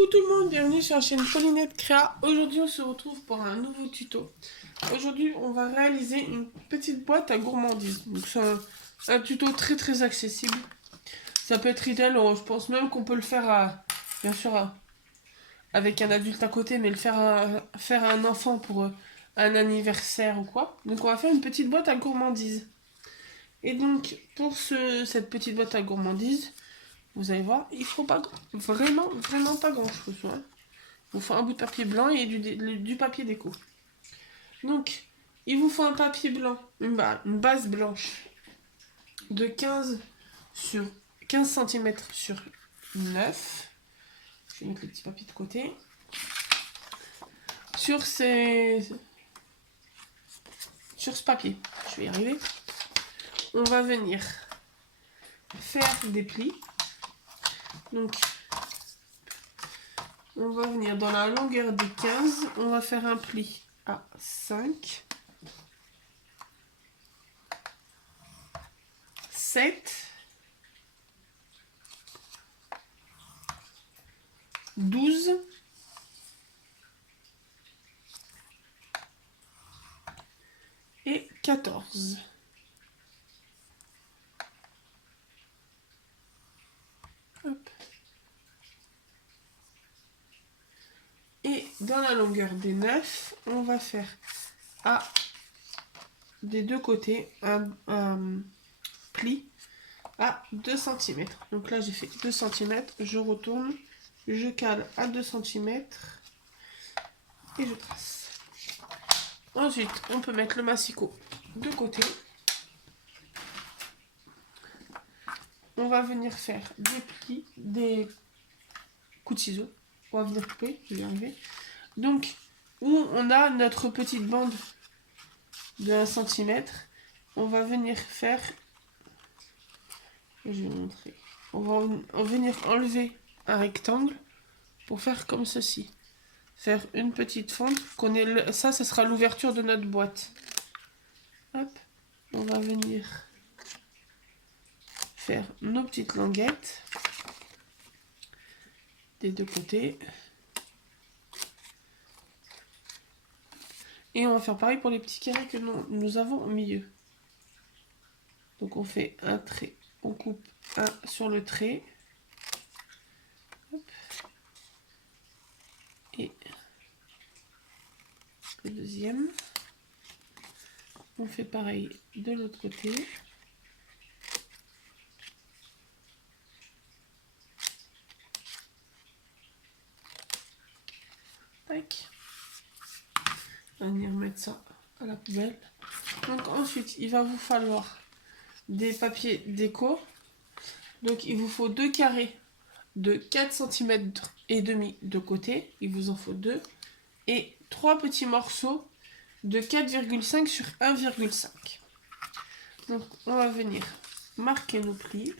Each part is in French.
Coucou tout le monde, bienvenue sur la chaîne Paulinette Créa. Aujourd'hui on se retrouve pour un nouveau tuto. Aujourd'hui on va réaliser une petite boîte à gourmandises. Donc c'est un tuto très accessible. Ça peut être idéal, je pense même qu'on peut le faire bien sûr avec un adulte à côté, mais le faire à un enfant pour un anniversaire ou quoi. Donc on va faire une petite boîte à gourmandises. Et donc pour cette petite boîte à gourmandises, vous allez voir, il faut pas vraiment pas grand chose. Hein. Il vous faut un bout de papier blanc et du papier déco. Donc, il vous faut un papier blanc, une base blanche de 15 cm sur 9. Je vais mettre le petit papier de côté. Sur ce papier, je vais y arriver. On va venir faire des plis. Donc, on va venir dans la longueur des 15, on va faire un pli à 5, 7, 12, et 14. Hop. Et dans la longueur des 9, on va faire des deux côtés un pli à 2 cm. Donc là j'ai fait 2 cm, je retourne, je cale à 2 cm et je trace. Ensuite, on peut mettre le massicot de côté. On va venir faire des plis, des coups de ciseaux. On va venir couper, je vais y arriver. Donc, où on a notre petite bande de 1 cm, on va venir faire... Je vais vous montrer. On va venir enlever un rectangle pour faire comme ceci. Faire une petite fente. Ça sera l'ouverture de notre boîte. Hop. On va venir faire nos petites languettes des deux côtés. Et on va faire pareil pour les petits carrés que nous avons au milieu. Donc on fait un trait. On coupe un sur le trait. Hop. Et le deuxième. On fait pareil de l'autre côté. Tac. On va venir mettre ça à la poubelle. Donc ensuite, il va vous falloir des papiers déco. Donc il vous faut 2 carrés de 4 cm et demi de côté. Il vous en faut 2. Et 3 petits morceaux de 4,5 sur 1,5. Donc on va venir marquer nos plis.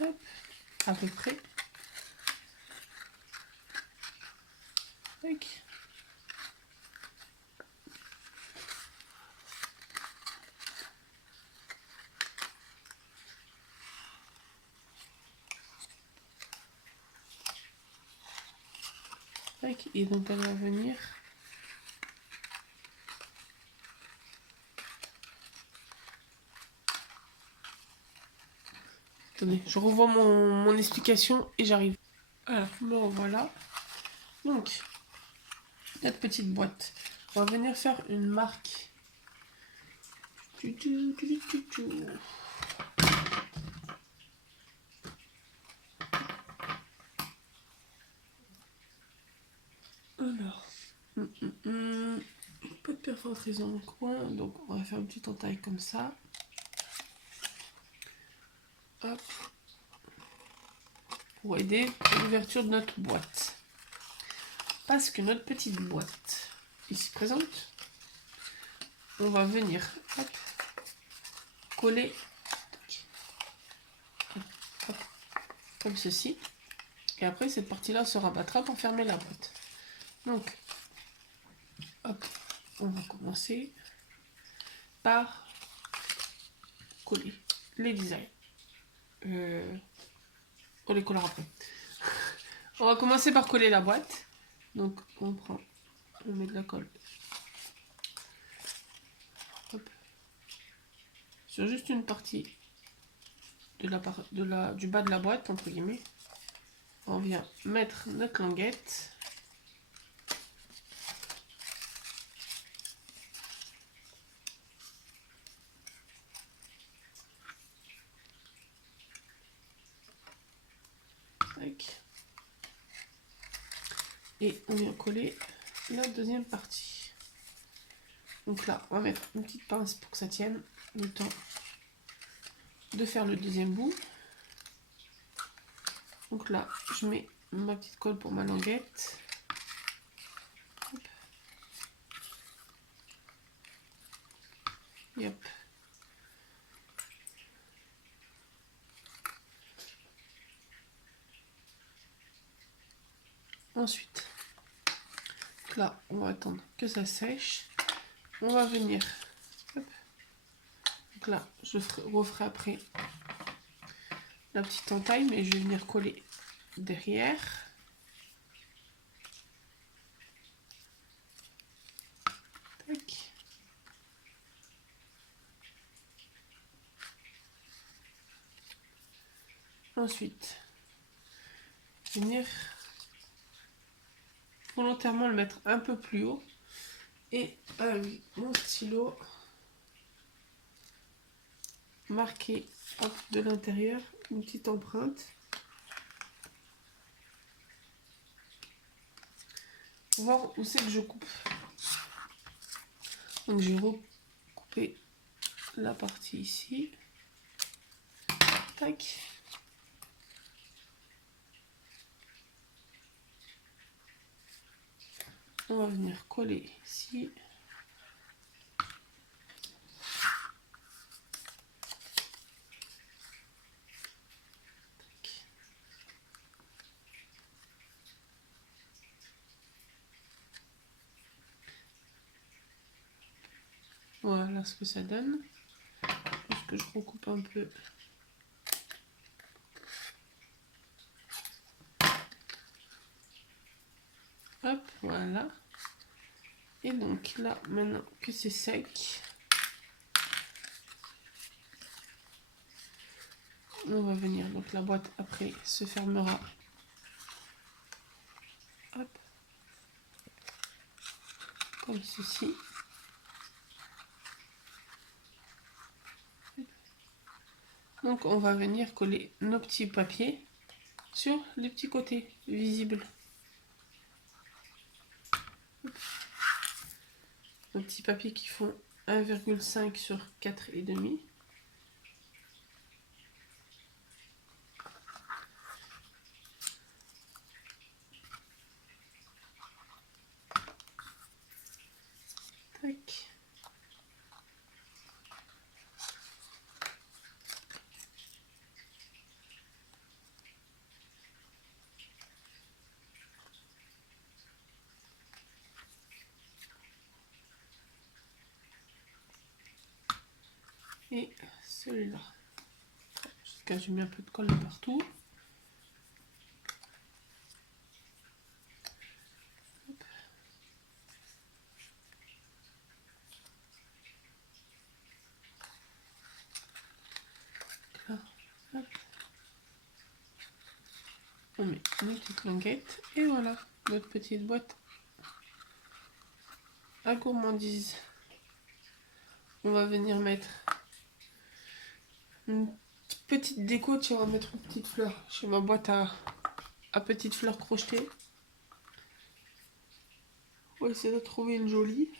Hop, à peu près. Tac. Tac. Et donc elle va venir. Attendez, je revois mon explication et j'arrive. Alors, me revoilà. Donc, notre petite boîte. On va venir faire une marque. Alors, pas de perforatrice dans le coin, donc on va faire une petite entaille comme ça. Hop. Pour aider l'ouverture de notre boîte. Parce que notre petite boîte ici présente on va venir hop, coller hop, comme ceci. Et après, cette partie-là se rabattra pour fermer la boîte. Donc, hop, on va commencer par coller les designs. On les collera après. On va commencer par coller la boîte. Donc, on met de la colle. Hop. Sur juste une partie du bas de la boîte, entre guillemets. On vient mettre notre languette. Tac. Et on vient coller la deuxième partie. Donc là, on va mettre une petite pince pour que ça tienne le temps de faire le deuxième bout. Donc là, je mets ma petite colle pour ma languette. Hop. Et hop. Ensuite, là, on va attendre que ça sèche. On va venir. Hop. Donc là, je referai après la petite entaille, mais je vais venir coller derrière. Tac. Ensuite, venir volontairement le mettre un peu plus haut et avec mon stylo marquer hop, de l'intérieur une petite empreinte pour voir où c'est que je coupe. Donc j'ai recoupé la partie ici. Tac. On va venir coller ici. Tac. Voilà ce que ça donne. Juste que je recoupe un peu. Hop, voilà. Et donc là, maintenant que c'est sec, on va venir. Donc la boîte après se fermera. Hop. Comme ceci. Donc on va venir coller nos petits papiers sur les petits côtés visibles. Nos petits papiers qui font 1,5 sur 4,5. Tac. Et celui-là. Jusqu'à j'ai mis un peu de colle partout. Hop. Là, hop. On met une petite languette et voilà notre petite boîte à gourmandise. On va venir mettre une petite déco. Tiens, on va mettre une petite fleur. J'ai ma boîte à petites fleurs crochetées. On va essayer de trouver une jolie.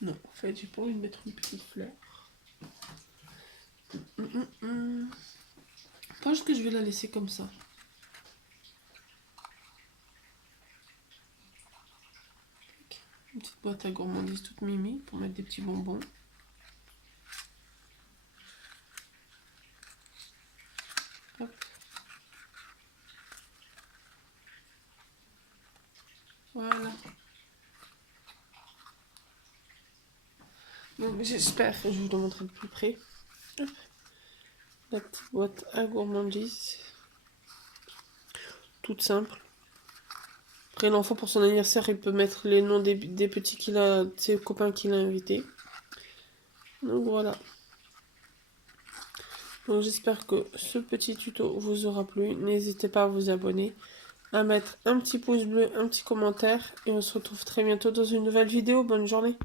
Non, en fait, j'ai pas envie de mettre une petite fleur. Je pense que je vais la laisser comme ça. Une petite boîte à gourmandise toute mimi pour mettre des petits bonbons. Hop. Voilà. Donc j'espère que je vous le montrer de plus près. Hop. La petite boîte à gourmandise. Toute simple. Après l'enfant pour son anniversaire, il peut mettre les noms des petits qu'il a, de ses copains qu'il a invités. Donc voilà. Donc j'espère que ce petit tuto vous aura plu. N'hésitez pas à vous abonner, à mettre un petit pouce bleu, un petit commentaire. Et on se retrouve très bientôt dans une nouvelle vidéo. Bonne journée.